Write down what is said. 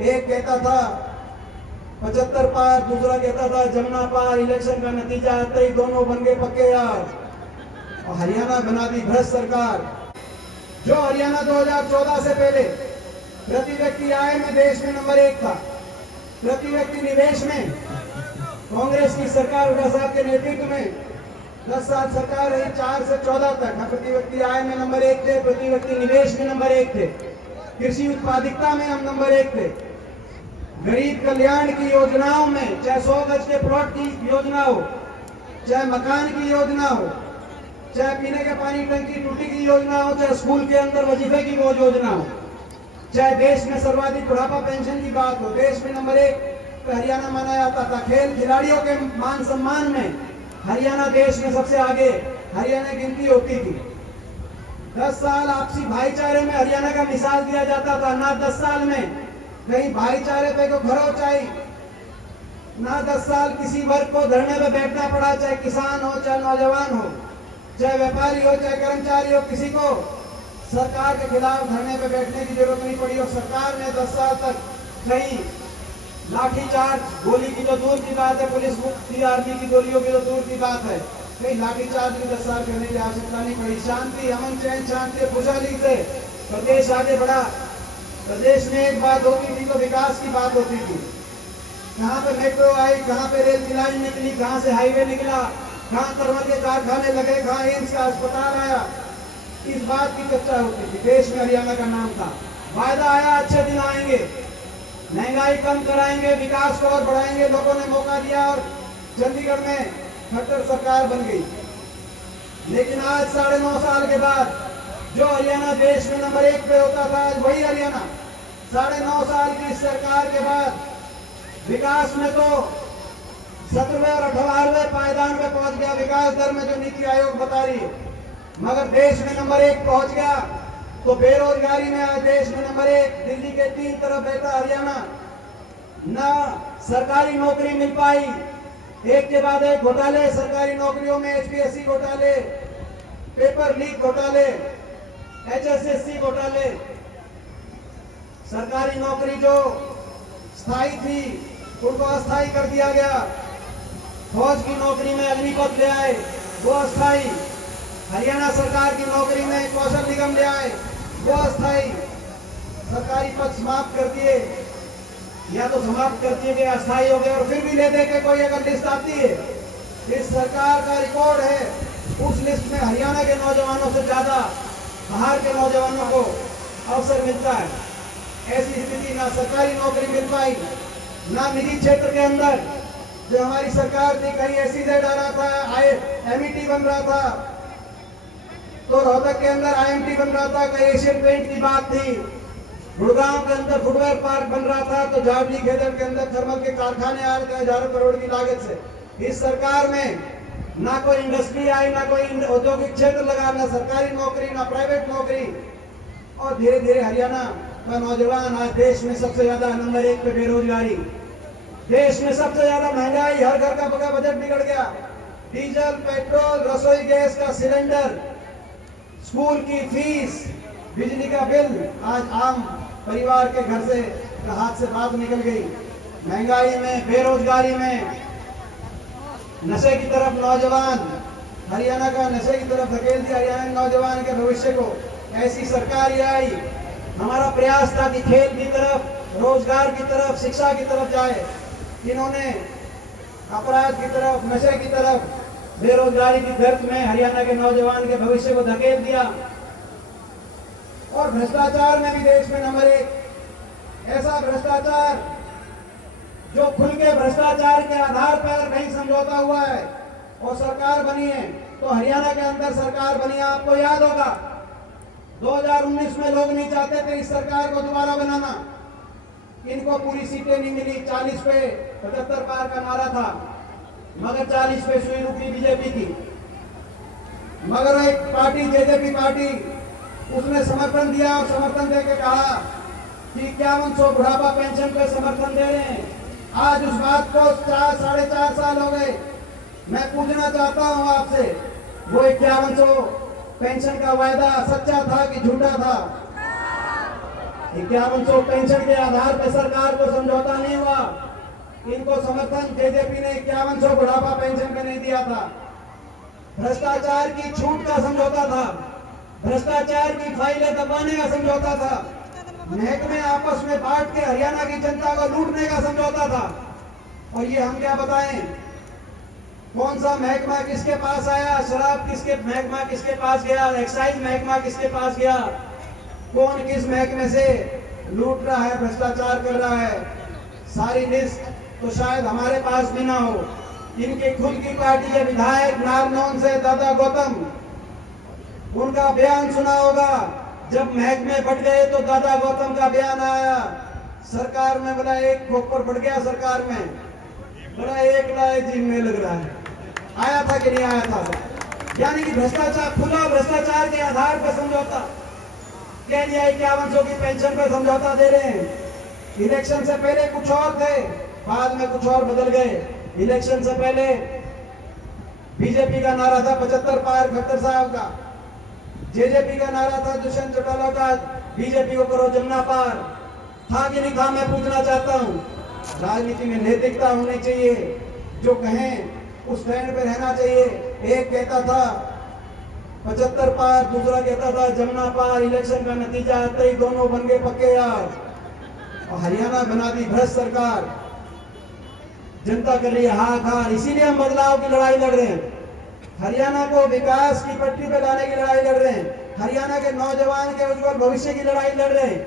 एक कहता था 75 पार, दूसरा कहता था जमुना पार। इलेक्शन का नतीजा आते ही दोनों बन गए पक्के यार और हरियाणा बना दी भ्रष्ट सरकार। जो हरियाणा 2014 से पहले प्रति व्यक्ति आय में देश में नंबर 1 था, प्रति व्यक्ति निवेश में कांग्रेस की सरकार उद्धव साहब के नेतृत्व में 10 साल सरकार रही, 4 से 14 तक हम प्रति व्यक्ति आय में नंबर 1 थे, प्रति व्यक्ति निवेश में नंबर 1 थे, कृषि उत्पादकता में हम नंबर 1 थे, गरीब कल्याण की योजनाओं में, चाहे 100 गज के प्लॉट की योजना हो, चाहे मकान की योजना हो, चाहे पीने के पानी टंकी टूटी की योजना हो, चाहे स्कूल के अंदर वजीफे की वो योजना हो, चाहे देश में सर्वाधिक बुढ़ापा पेंशन की बात हो, देश में नंबर 1 हरियाणा माना जाता था। खेल खिलाड़ियों के मान सम्मान में हरियाणा देश में सबसे आगे हरियाणा गिनती होती थी। 10 साल आपसी भाईचारे में हरियाणा का मिसाल दिया जाता था। ना 10 साल में कहीं भाईचारे पे को खरोच आई, ना 10 साल किसी वर्ग को धरने पे बैठना पड़ा, चाहे किसान हो, चाहे नौजवान हो, चाहे व्यापारी हो, चाहे कर्मचारी हो, किसी को सरकार के खिलाफ धरने पे बैठने की जरूरत नहीं पड़ी। और सरकार ने 10 साल तक कहीं लाठीचार्ज, गोली की तो दूर की बात है, पुलिस मुक्ति आर्मी की गोलियों की तो दूर की बात है, कहीं लाठीचार्ज भी 10 साल करने की आवश्यकता नहीं पड़ी। शांति, अमन चैन, शांति खुशहाली से प्रदेश आगे बढ़ा। प्रदेश में एक बात होती थी तो विकास की बात होती थी। कहाँ पे मेट्रो आई, कहाँ पे रेल की लाइन निकली, कहाँ से हाईवे निकला, कहाँ तरह के कारखाने लगे, कहाँ एम्स का अस्पताल आया, इस बात की चर्चा होती थी। देश में हरियाणा का नाम था। वायदा आया अच्छे दिन आएंगे, महंगाई कम कराएंगे, विकास को और बढ़ाएंगे, लोगों ने मौका दिया और चंडीगढ़ में खट्टर सरकार बन गई। लेकिन आज 9.5 साल के बाद जो हरियाणा देश में नंबर 1 पे होता था, आज वही हरियाणा 9.5 साल की सरकार के बाद विकास में तो 17वें और 18वें पायदान पे पहुंच गया। विकास दर में जो नीति आयोग बता रही है, मगर देश में नंबर 1 पहुंच गया। तो बेरोजगारी में आज देश में नंबर 1, दिल्ली के 3 तरफ बैठा हरियाणा। ना सरकारी नौकरी मिल पाई, एक के बाद एक घोटाले सरकारी नौकरियों में, एचपीएससी घोटाले, पेपर लीक घोटाले, एचएसएससी घोटाले। सरकारी नौकरी जो स्थायी थी उनको अस्थायी कर दिया गया। फौज की नौकरी में अग्निपथ ले आए, वो अस्थायी। हरियाणा सरकार की नौकरी में कौशल निगम ले आए, वो अस्थायी। सरकारी पद समाप्त कर दिए, या तो समाप्त कर दिए गए, अस्थायी हो गए। और फिर भी ले दे के कोई अगर लिस्ट आती है, इस सरकार का रिकॉर्ड है, उस लिस्ट में हरियाणा के नौजवानों से ज्यादा बाहर के नौजवानों को अवसर मिलता है। ऐसी स्थिति, ना सरकारी नौकरी मिल पाई, ना निजी क्षेत्र के अंदर जो हमारी सरकार थी, कहीं एसईजेड आ रहा था, एमईटी बन रहा था, तो रोहतक के अंदर आईएमटी बन रहा था, कहीं एशियन पेंट की बात थी, गुड़गांव के अंदर फुटवेयर पार्क बन रहा था, तो जावली खेदड़ के अंदर थर्मल के कारखाने आ रहे थे हजारों करोड़ की लागत से। इस सरकार में ना कोई इंडस्ट्री आई, ना कोई औद्योगिक क्षेत्र लगा, ना सरकारी नौकरी, ना प्राइवेट नौकरी। और धीरे धीरे हरियाणा का नौजवान आज देश में सबसे ज्यादा नंबर 1 पे बेरोजगारी, देश में सबसे ज्यादा महंगाई, हर घर का बजट बिगड़ गया। डीजल, पेट्रोल, रसोई गैस का सिलेंडर, स्कूल की फीस, बिजली का बिल, आज आम परिवार के घर से हाथ से बात निकल गई। महंगाई में, बेरोजगारी में, नशे की तरफ नौजवान, हरियाणा का नशे की तरफ धकेल दिया हरियाणा के नौजवान के भविष्य को। ऐसी सरकार आई, हमारा प्रयास था कि खेल की तरफ, रोजगार की तरफ, शिक्षा की तरफ जाए। इन्होंने अपराध की तरफ, नशे की तरफ, बेरोजगारी की गर्त में हरियाणा के नौजवान के भविष्य को धकेल दिया। और भ्रष्टाचार में भी देश में नंबर 1। ऐसा भ्रष्टाचार जो खुल के भ्रष्टाचार के आधार पर कहीं समझौता हुआ है और सरकार बनी है, तो हरियाणा के अंदर सरकार बनी है। आपको याद होगा 2019 में लोग नहीं चाहते थे इस सरकार को दोबारा बनाना, इनको पूरी सीटें नहीं मिली, 40 पे 75 पार का नारा था, मगर 40 पे सुई रुकी बीजेपी की। मगर एक पार्टी, जेजेपी पार्टी, उसने समर्थन दिया और समर्थन देके कहा कि 5100 बुढ़ापा पेंशन पे समर्थन दे रहे हैं। आज उस बात को 4-4.5 साल हो गए। मैं पूछना चाहता हूं आपसे, वो 5100 पेंशन का वायदा सच्चा था कि झूठा था? 5100 पेंशन के आधार पर सरकार को समझौता नहीं हुआ। इनको समर्थन जेजेपी ने 5100 बुढ़ापा पेंशन पे नहीं दिया था। भ्रष्टाचार की छूट का समझौता था, भ्रष्टाचार की फाइलें दबाने का समझौता था, महकमे आपस में बांट के हरियाणा की जनता को लूटने का समझौता था। और ये हम क्या बताएं, कौन सा महकमा किसके पास आया, शराब किसके महकमा किसके पास गया, एक्साइज महकमा किसके पास गया, कौन किस महकमे से लूट रहा है, भ्रष्टाचार कर रहा है, सारी लिस्ट तो शायद हमारे पास भी ना हो। इनकी खुद की पार्टी के विधायक नारनौल से दादा गौतम, उनका बयान सुना होगा। जब महकमे बढ़ गए तो दादा गौतम का बयान आया, सरकार में बोला एक खोपर बढ़ गया, सरकार में बोला एक लाए जी में लग रहा है। आया था कि नहीं आया था? यानी कि भ्रष्टाचार, खुला भ्रष्टाचार के आधार पर समझौता कह दिया। 5100 की पेंशन पर समझौता दे रहे हैं। इलेक्शन से पहले कुछ और थे, बाद में कुछ और बदल गए। इलेक्शन से पहले बीजेपी का नारा था 75 पार खट्टर साहब का, जेजेपी का नारा था दुष्यंत चौटाला का, बीजेपी को करो जमुना पार। था कि नहीं था? मैं पूछना चाहता हूं। राजनीति में नैतिकता होनी चाहिए, जो कहें उस स्टैंड पे रहना चाहिए। एक कहता था 75 पार, दूसरा कहता था जमुना पार। इलेक्शन का नतीजा आते ही दोनों बन गए पक्के यार, और हरियाणा बना दी भ्रष्ट सरकार। जनता कर रही है हाहाकार। इसीलिए हम बदलाव की लड़ाई लड़ रहे हैं, हरियाणा को विकास की पटरी पर लाने की लड़ाई लड़ रहे हैं, हरियाणा के नौजवान के उज्जवल भविष्य की लड़ाई लड़ रहे हैं।